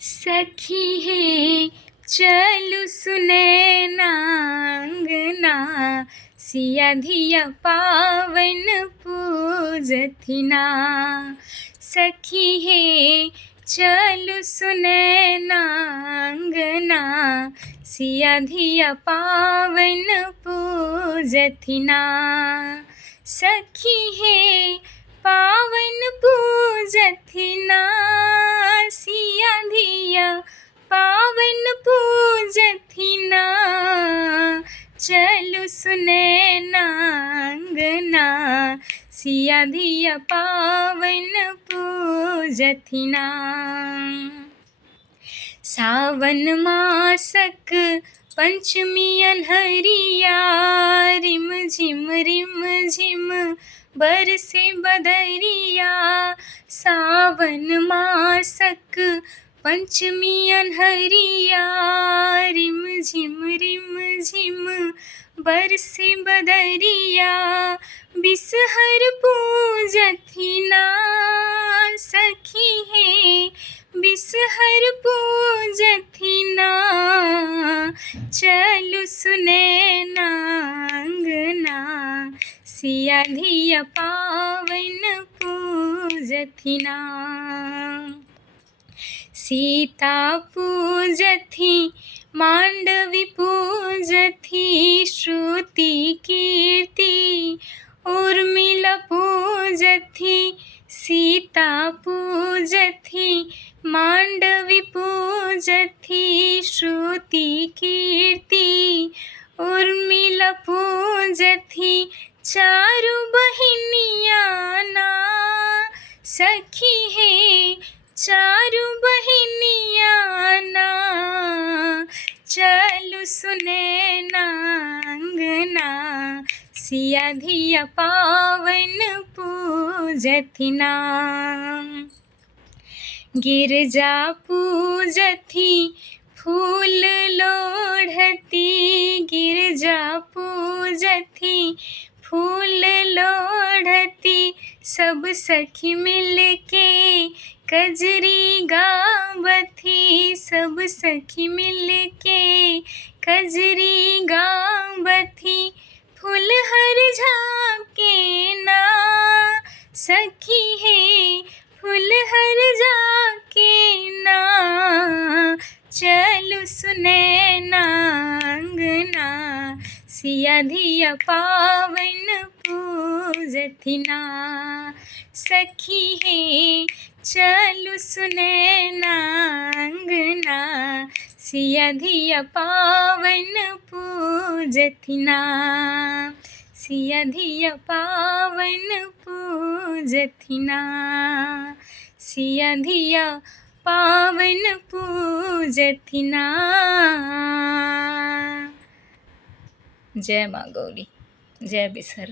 सखी हे चलु सुनैना अंगना, सिया धिया पावन पूजथिना। सखी हे चलु सुनैना अंगना, सिया धिया पावन पूजथिना। सखी हे पावन पूजथिना, सिया धिया पावन पूजथिना। चलु सुनैना अंगना, सिया धिया पावन पूजथिना। सावन मासक पंचमी अन्हरिया, रिम झिम बरसे बदरिया। सावन मासक पंचमी अन्हरिया, रिम झिम बरसे बदरिया। बिसहर पूजथिना, सखी हे बिसहर पूजथिना। चलु सुनैना अंगना, सिया धिया पावन पूजथिना। सीता पूजथी मांडवी पूजथी, श्रुति कीर्ति उर्मिला पूजथी। सीता पूजथी मांडवी पूजथी, श्रुति कीर्ति उर्मिला पूजथी। चारु बहिनिया ना, सखी हे चारु बहिनिया ना। चलु सुनैना अंगना, सिया धिया पावन पूजथिना। गिरजा पूजथी फूल लोढ़ती, गिरजा पूजथी फूल लोढ़ती। सब सखी मिलके कजरी गावथी, सब सखी मिलके कजरी गावथी। फूलहर झाके ना, सखी हे फूलहर झाके ना। चलु सुनैना अंगना, सिया धिया पावन पूजथिना। सखी हे चलु सुनैना अंगना, सिया धिया पावन पूजथिना। सिया धिया पावन पूजथिना, सिया धिया पावन पूजथिना। जय माँ गौरी, जय बिसहर।